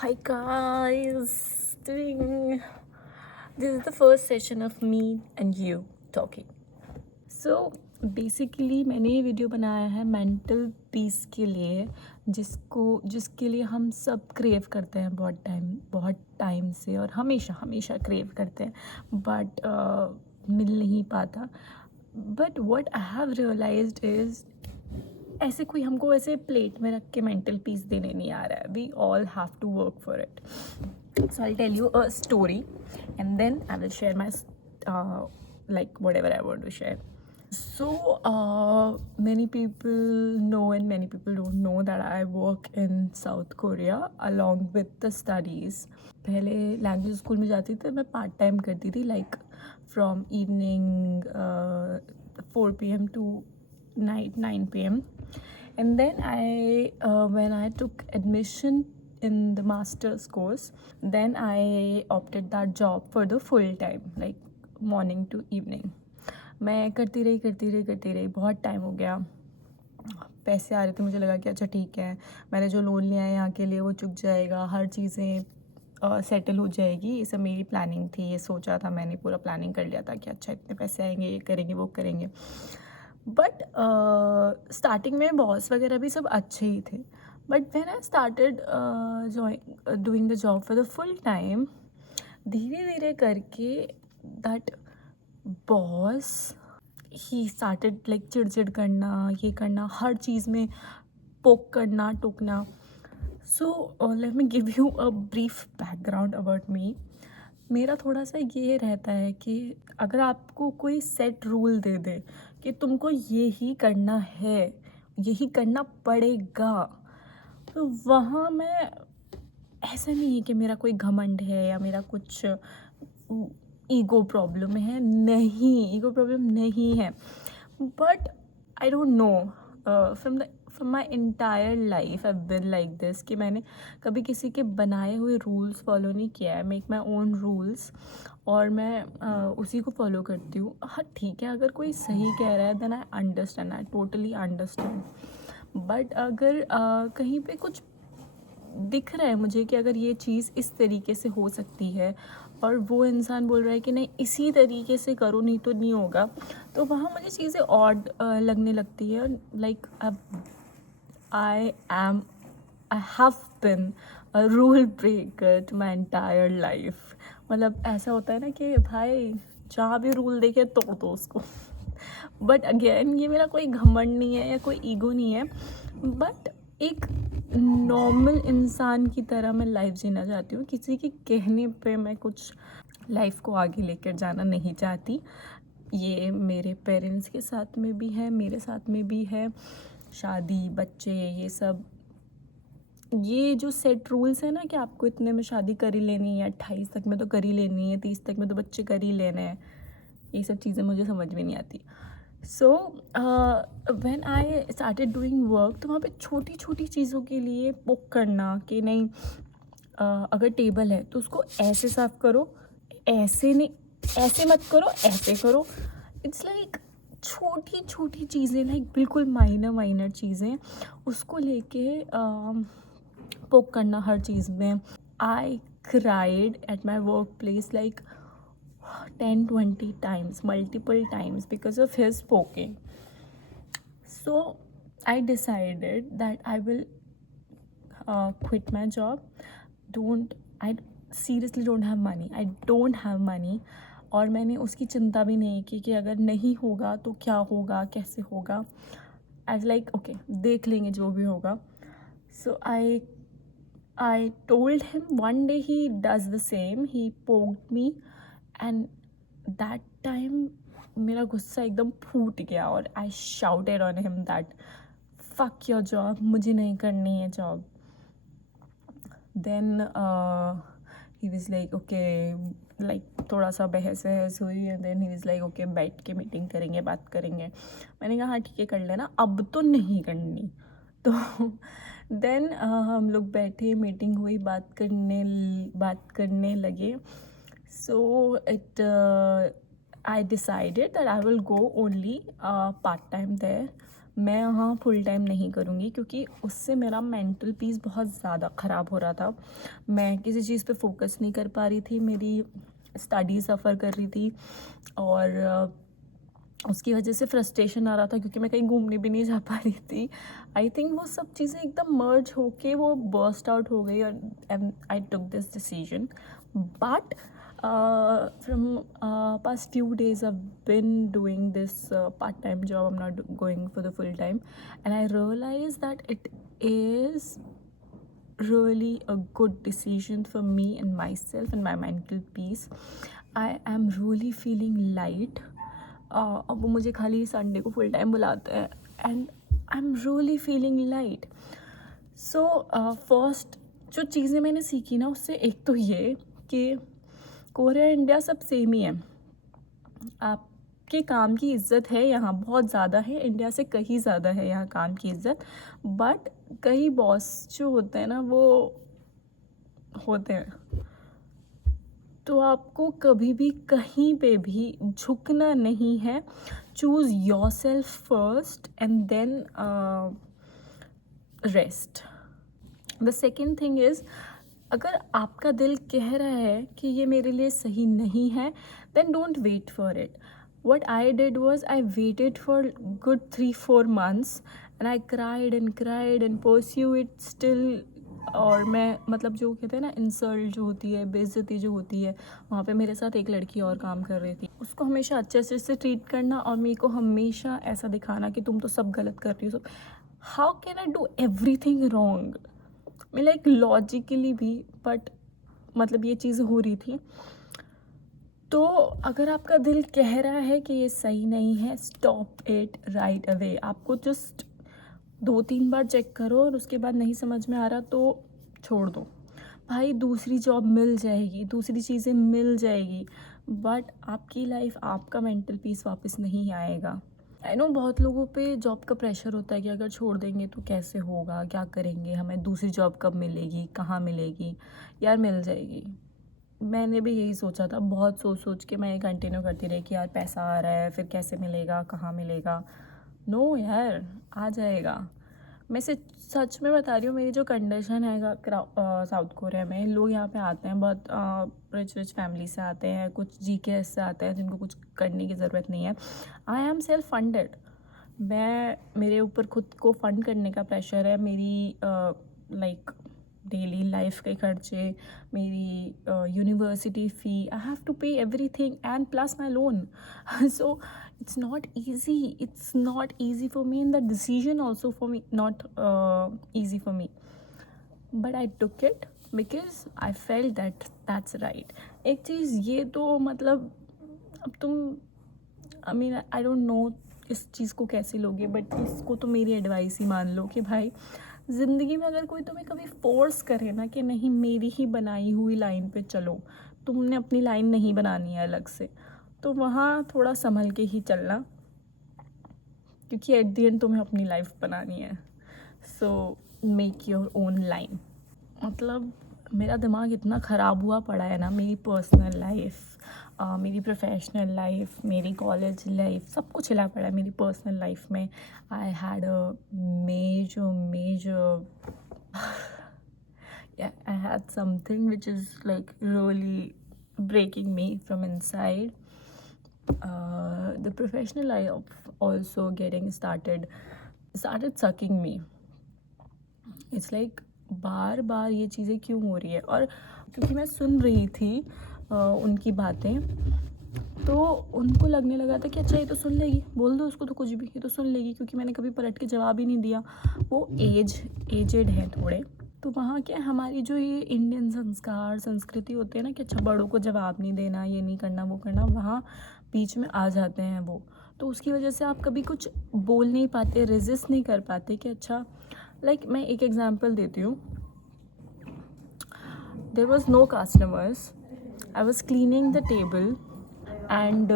Hi guys, doing this is the first session of me and you talking. So basically मैंने ये video बनाया है mental peace के लिए जिसके लिए हम सब क्रेव करते हैं बहुत टाइम से और हमेशा हमेशा क्रेव करते हैं बट मिल नहीं पाता. But what I have realised is ऐसे कोई हमको ऐसे प्लेट में रख के मेंटल पीस देने नहीं आ रहा है. We all have to work for it. So I'll tell you a story and then I will share my like whatever I want to share. So many people know and many people don't know that I work in South Korea along with the studies. पहले language school में जाती थी मैं part time करती थी like from evening 4 p.m. to night 9 p.m. And then when I took admission in the master's course, then I opted that job for the full time, like morning to evening. मैं करती रही बहुत time हो गया. पैसे आ रहे थे, मुझे लगा कि अच्छा ठीक है, मैंने जो लोन लिया है यहाँ के लिए वो चुक जाएगा, हर चीज़ें सेटल हो जाएगी. ये सब मेरी प्लानिंग थी, ये सोचा था मैंने, पूरा प्लानिंग कर लिया था कि अच्छा इतने पैसे आएंगे, ये करेंगे वो करेंगे. बट स्टार्टिंग में बॉस वगैरह भी सब अच्छे ही थे. But when I started doing the job for the full time, धीरे धीरे करके दैट बॉस ही स्टार्टेड लाइक चिड़चिड़ करना, ये करना, हर चीज़ में पोक करना, टोकना. So let me give you a brief background about me. मेरा थोड़ा सा ये रहता है कि अगर आपको कोई सेट रूल दे दे कि तुमको ये ही करना है, यही करना पड़ेगा, तो वहाँ मैं, ऐसा नहीं है कि मेरा कोई घमंड है या मेरा कुछ ईगो प्रॉब्लम है. नहीं, ईगो प्रॉब्लम नहीं है. But I don't know, from my entire life I been like this कि मैंने कभी किसी के बनाए हुए रूल्स फॉलो नहीं किया है. मेक माई ओन रूल्स और मैं उसी को फॉलो करती हूँ. हाँ ठीक है, अगर कोई सही कह रहा है then I understand, I totally understand. But अगर कहीं पे कुछ दिख रहा है मुझे कि अगर ये चीज़ इस तरीके से हो सकती है और वो इंसान बोल रहा है कि नहीं इसी तरीके से करो नहीं तो नहीं होगा, तो वहाँ मुझे चीज़ें ऑड लगने लगती है. Like I have been a rule breaker to my entire life. मतलब ऐसा होता है ना कि भाई जहाँ भी रूल देखे तोड़ दो उसको. बट अगेन ये मेरा कोई घमंड नहीं है या कोई ईगो नहीं है, बट एक नॉर्मल इंसान की तरह मैं लाइफ जीना चाहती हूँ. किसी के कहने पे मैं कुछ लाइफ को आगे लेकर जाना नहीं चाहती. ये मेरे पेरेंट्स के साथ में भी है, मेरे साथ में भी है. शादी, बच्चे, ये सब, ये जो सेट रूल्स है ना कि आपको इतने में शादी कर ही लेनी है, 28 तक में तो कर ही लेनी है, 30 तक में तो बच्चे कर ही लेने हैं, ये सब चीज़ें मुझे समझ में नहीं आती. So when I started doing work, तो वहाँ पे छोटी छोटी चीज़ों के लिए पोक करना कि नहीं अगर टेबल है तो उसको ऐसे साफ करो, ऐसे नहीं, ऐसे मत करो, ऐसे करो. इट्स लाइक छोटी छोटी चीज़ें, लाइक बिल्कुल माइनर चीज़ें, उसको लेके पोक करना हर चीज़ में. आई cried at my workplace like 10-20 times, multiple times, because of his poking. So I decided that I will quit my job. I seriously don't have money. I don't have money. और मैंने उसकी चिंता भी नहीं की कि अगर नहीं होगा तो क्या होगा, कैसे होगा. आई वाज लाइक ओके, देख लेंगे जो भी होगा. So I told him. One day he does the same. He poked me and that time मेरा गुस्सा एकदम फूट गया और I shouted on him that fuck your job, मुझे नहीं करनी है job. Then he was like okay, like थोड़ा सा बहस हुई and then he was like okay, बैठ के मीटिंग करेंगे, बात करेंगे. मैंने कहा हाँ ठीक है कर लेना, अब तो नहीं करनी. तो देन हम लोग बैठे, मीटिंग हुई, बात करने लगे. सो I decided that I will go only part time there मैं वहाँ फुल टाइम नहीं करूँगी, क्योंकि उससे मेरा मेंटल पीस बहुत ज़्यादा ख़राब हो रहा था। मैं किसी चीज़ पे फोकस नहीं कर पा रही थी, मेरी स्टडी सफ़र कर रही थी, और उसकी वजह से फ्रस्ट्रेशन आ रहा था, क्योंकि मैं कहीं घूमने भी नहीं जा पा रही थी। आई थिंक वो सब चीज़ें एकदम मर्ज होके वो बर्स्ट आउट हो गई, और I took this decision. But from past few days I've been doing this part-time job. I'm not going for the full time, and I realized that it is really a good decision for me and myself and my mental peace. I am really feeling light. अब वो मुझे खाली Sunday को full time बुलाते हैं, and I am really feeling light. So first जो चीज़ें मैंने सीखी ना, उससे एक तो ये कि कोरिया इंडिया सब सेम ही है। आपके काम की इज़्ज़त है यहाँ बहुत ज़्यादा है, इंडिया से कहीं ज़्यादा है यहाँ काम की इज़्ज़त। बट कई बॉस जो होते हैं ना, वो होते हैं, तो आपको कभी भी कहीं पे भी झुकना नहीं है। Choose yourself first and then rest. The second thing is, अगर आपका दिल कह रहा है कि ये मेरे लिए सही नहीं है, then don't wait for it. What I did was I waited for good 3-4 months, and I cried and pursue it still. और मैं मतलब जो कहते हैं ना, इंसल्ट जो होती है, बेइज्जती जो होती है, वहाँ पे मेरे साथ एक लड़की और काम कर रही थी, उसको हमेशा अच्छे से ट्रीट करना, और मेरे को हमेशा ऐसा दिखाना कि तुम तो सब गलत कर रही हो सब। How can I do everything wrong? मैं लाइक लॉजिकली भी, बट मतलब ये चीज़ हो रही थी। तो अगर आपका दिल कह रहा है कि ये सही नहीं है, स्टॉप इट राइट अवे। आपको जस्ट 2-3 बार चेक करो, और उसके बाद नहीं समझ में आ रहा तो छोड़ दो। भाई दूसरी जॉब मिल जाएगी, दूसरी चीज़ें मिल जाएगी, बट आपकी लाइफ, आपका मेंटल पीस वापस नहीं आएगा। आई नो बहुत लोगों पे जॉब का प्रेशर होता है कि अगर छोड़ देंगे तो कैसे होगा, क्या करेंगे, हमें दूसरी जॉब कब मिलेगी, कहाँ मिलेगी। यार मिल जाएगी। मैंने भी यही सोचा था, बहुत सोच के मैं ये कंटिन्यू करती रही कि यार पैसा आ रहा है, फिर कैसे मिलेगा, कहाँ मिलेगा। नो यार, आ जाएगा। मैं से सच में बता रही हूँ, मेरी जो कंडीशन है साउथ कोरिया में, लोग यहाँ पे आते हैं बहुत रिच फैमिली से आते हैं, कुछ GKS से आते हैं जिनको कुछ करने की ज़रूरत नहीं है। I am self funded. मेरे ऊपर खुद को फंड करने का प्रेशर है। मेरी लाइक डेली लाइफ के खर्चे, मेरी university fee, I have to pay everything, and plus my loan. So it's not easy for me, and the decision also for me not easy for me, but I took it because I felt that that's right. एक चीज़ ये तो मतलब, अब तुम I don't know इस चीज़ को कैसे लोगे, बट इसको तो मेरी एडवाइस ही मान लो कि भाई ज़िंदगी में अगर कोई तुम्हें कभी फोर्स करे ना कि नहीं मेरी ही बनाई हुई लाइन पे चलो, तुमने अपनी लाइन नहीं बनानी है अलग से, तो वहाँ थोड़ा संभल के ही चलना, क्योंकि एट द एंड तुम्हें अपनी लाइफ बनानी है। So make your own line. मतलब मेरा दिमाग इतना ख़राब हुआ पड़ा है ना, मेरी पर्सनल लाइफ, मेरी प्रोफेशनल लाइफ, मेरी कॉलेज लाइफ, सब कुछ हिला पड़ा है मेरी पर्सनल लाइफ में। I had a major I had something which is like really breaking me from inside. The professional life also getting started sucking me. It's like बार बार ये चीज़ें क्यों हो रही है। और क्योंकि मैं सुन रही थी उनकी बातें, तो उनको लगने लगा था कि अच्छा ये तो सुन लेगी, बोल दो उसको तो कुछ भी, ये तो सुन लेगी, क्योंकि मैंने कभी पलट के जवाब ही नहीं दिया। वो एजेड हैं थोड़े, तो वहाँ क्या हमारी जो ये इंडियन संस्कृति होती है ना कि अच्छा बड़ों को जवाब नहीं देना, ये नहीं करना, वो करना, वहाँ बीच में आ जाते हैं वो। तो उसकी वजह से आप कभी कुछ बोल नहीं पाते, रेजिस्ट नहीं कर पाते कि अच्छा लाइक मैं एक एग्जांपल देती हूँ। There was no customers, I was cleaning the table, and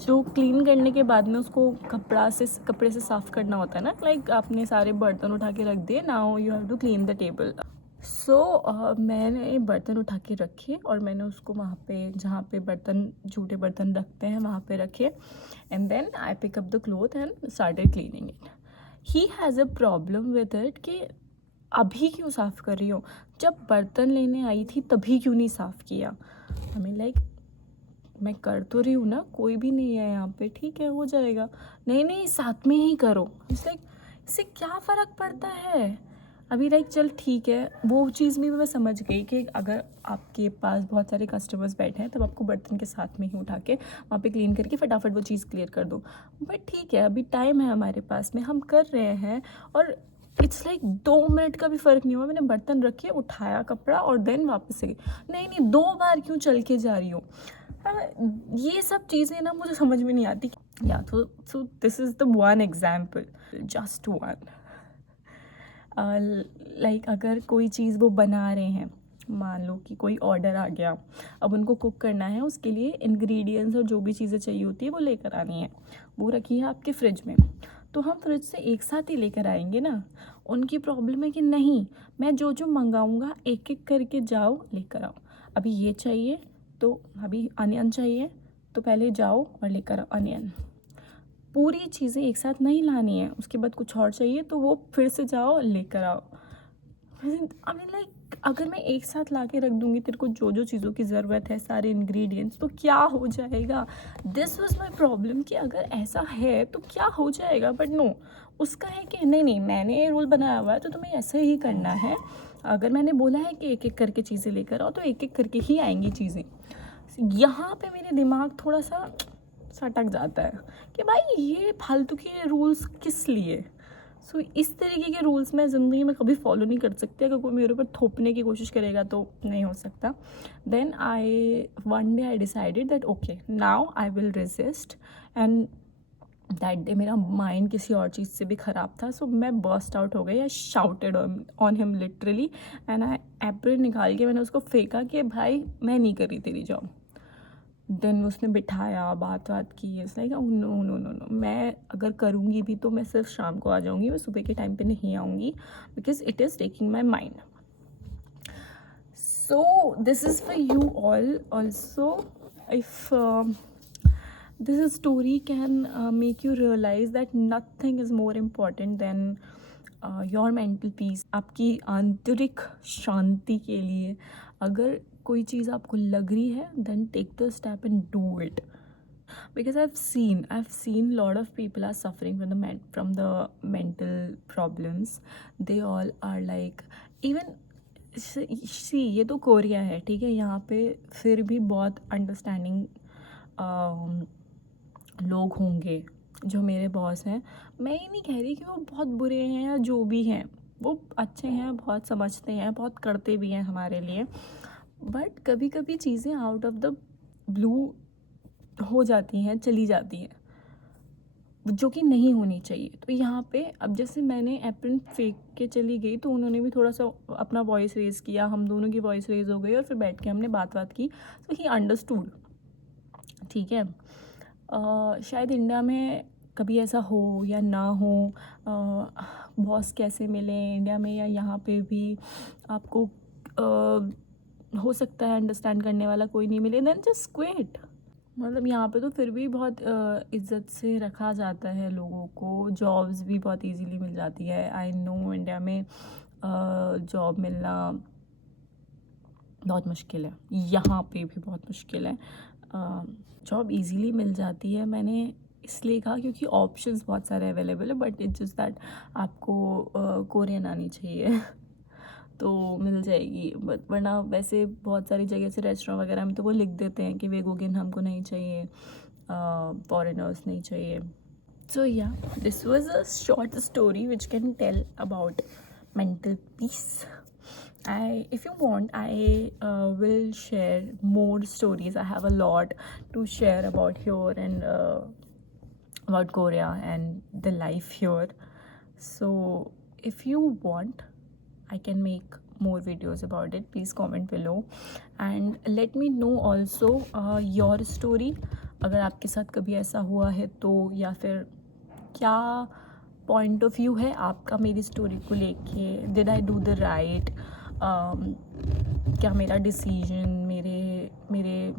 जो क्लीन करने के बाद में उसको कपड़े से साफ़ करना होता है ना, लाइक आपने सारे बर्तन उठा के रख दिए, now you have to clean the table. मैंने बर्तन उठा के रखे और मैंने उसको वहाँ पे जहाँ पे बर्तन झूठे बर्तन रखते हैं वहाँ पे रखे, and then I pick up the cloth and started cleaning it. He has a problem with it कि अभी क्यों साफ़ कर रही हो, जब बर्तन लेने आई थी तभी क्यों नहीं साफ़ किया. आई मीन लाइक मैं कर तो रही हूँ ना, कोई भी नहीं है यहाँ पे, ठीक है हो जाएगा. नहीं नहीं साथ में ही करो. इट्स लाइक इससे क्या फ़र्क पड़ता है. अभी लाइक चल ठीक है, वो चीज़ भी मैं समझ गई कि अगर आपके पास बहुत सारे कस्टमर्स बैठे हैं तब आपको बर्तन के साथ में ही उठा के वहाँ पे क्लीन करके फटाफट वो चीज़ क्लियर कर दो. बट ठीक है अभी टाइम है हमारे पास में, हम कर रहे हैं. और इट्स लाइक 2 मिनट का भी फ़र्क नहीं हुआ, मैंने बर्तन रखे, उठाया कपड़ा और देन वापस से गई. नहीं नहीं 2 बार क्यों चल के जा रही हूँ. ये सब चीज़ें ना मुझे समझ में नहीं आती. या so this is the one example, just one. Like अगर कोई चीज़ वो बना रहे हैं, मान लो कि कोई ऑर्डर आ गया, अब उनको कुक करना है, उसके लिए इंग्रेडिएंट्स और जो भी चीज़ें चाहिए होती है वो लेकर आनी है. वो रखी है आपके फ्रिज में, तो हम फ्रिज से एक साथ ही लेकर आएंगे ना. उनकी प्रॉब्लम है कि नहीं, मैं जो जो मंगाऊंगा एक एक करके जाओ लेकर आओ. अभी ये चाहिए तो अभी अनियन चाहिए तो पहले जाओ और लेकर आओ अनियन. पूरी चीज़ें एक साथ नहीं लानी है. उसके बाद कुछ और चाहिए तो वो फिर से जाओ लेकर आओ. आई मीन लाइक अगर मैं एक साथ ला के रख दूँगी तेरे को जो जो चीज़ों की ज़रूरत है, सारे इंग्रेडिएंट्स, तो क्या हो जाएगा. दिस वाज माय प्रॉब्लम कि अगर ऐसा है तो क्या हो जाएगा. बट नो, उसका है कि नहीं नहीं मैंने ये रूल बनाया हुआ है तो तुम्हें ऐसे ही करना है. अगर मैंने बोला है कि एक एक करके चीज़ें लेकर आओ तो एक एक करके ही आएंगी चीज़ें. यहाँ पे मेरे दिमाग थोड़ा सा सटक जाता है कि भाई ये फालतू के रूल्स किस लिए. सो इस तरीके के रूल्स मैं ज़िंदगी में कभी फॉलो नहीं कर सकती. अगर कोई मेरे ऊपर थोपने की कोशिश करेगा तो नहीं हो सकता. Then one day I decided that okay now I will resist. And that day मेरा माइंड किसी और चीज़ से भी ख़राब था. सो मैं बर्स्ट आउट हो गई. I shouted on him literally, and I apron निकाल के मैंने उसको फेंका कि भाई मैं नहीं कर रही तेरी जॉब. देन उसने बिठाया, बात की. It's like no no no no, मैं अगर करूँगी भी तो मैं सिर्फ शाम को आ जाऊँगी, मैं सुबह के टाइम पे नहीं आऊँगी, because it is taking my mind. So this is for you all also. If this story can make you realize that nothing is more important than your mental peace. आपकी आंतरिक शांति के लिए अगर कोई चीज़ आपको लग रही है then take the step and do it. Because I've seen lot of people are suffering from the mental problems. They all are like, even see ये तो कोरिया है ठीक है, यहाँ पे फिर भी बहुत अंडरस्टैंडिंग लोग होंगे जो मेरे बॉस हैं. मैं ये नहीं कह रही कि वो बहुत बुरे हैं या जो भी हैं, वो अच्छे हैं, बहुत समझते हैं, बहुत करते भी हैं हमारे लिए. बट कभी कभी चीज़ें आउट ऑफ द ब्लू हो जाती हैं, चली जाती हैं, जो कि नहीं होनी चाहिए. तो यहाँ पे अब जैसे मैंने एप्रन फेंक के चली गई तो उन्होंने भी थोड़ा सा अपना वॉइस रेज़ किया, हम दोनों की वॉइस रेज़ हो गई और फिर बैठ के हमने बात की. तो ही अंडरस्टूड. ठीक है. शायद इंडिया में कभी ऐसा हो या ना हो, बॉस कैसे मिले इंडिया में या यहाँ पे भी आपको हो सकता है अंडरस्टैंड करने वाला कोई नहीं मिले, देन जस्ट क्विट. मतलब यहाँ पे तो फिर भी बहुत इज़्ज़त से रखा जाता है लोगों को, जॉब्स भी बहुत इजीली मिल जाती है. आई नो इंडिया में जॉब मिलना बहुत मुश्किल है, यहाँ पे भी बहुत मुश्किल है. जॉब इजीली मिल जाती है, मैंने इसलिए कहा क्योंकि ऑप्शंस बहुत सारे अवेलेबल है. बट इट्स जस्ट दैट आपको कोरियन आनी चाहिए तो मिल जाएगी. बट वरना वैसे बहुत सारी जगह से रेस्टोरेंट वगैरह में तो वो लिख देते हैं कि वेगोगिन हमको नहीं चाहिए, फॉरेनर्स नहीं चाहिए. So yeah this was a short story which can tell about mental peace. If you want, I will share more stories. I have a lot to share about here and about Korea and the life here. So if you want, I can make more videos about it. Please comment below and let me know also your story. अगर आपके साथ कभी ऐसा हुआ है तो, या फिर क्या पॉइंट ऑफ व्यू है आपका मेरी स्टोरी को लेके. Did I do the right, क्या मेरा डिसीजन, मेरे मेरे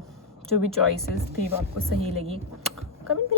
जो भी चॉइसेस थी वो आपको सही लगी। कमेंट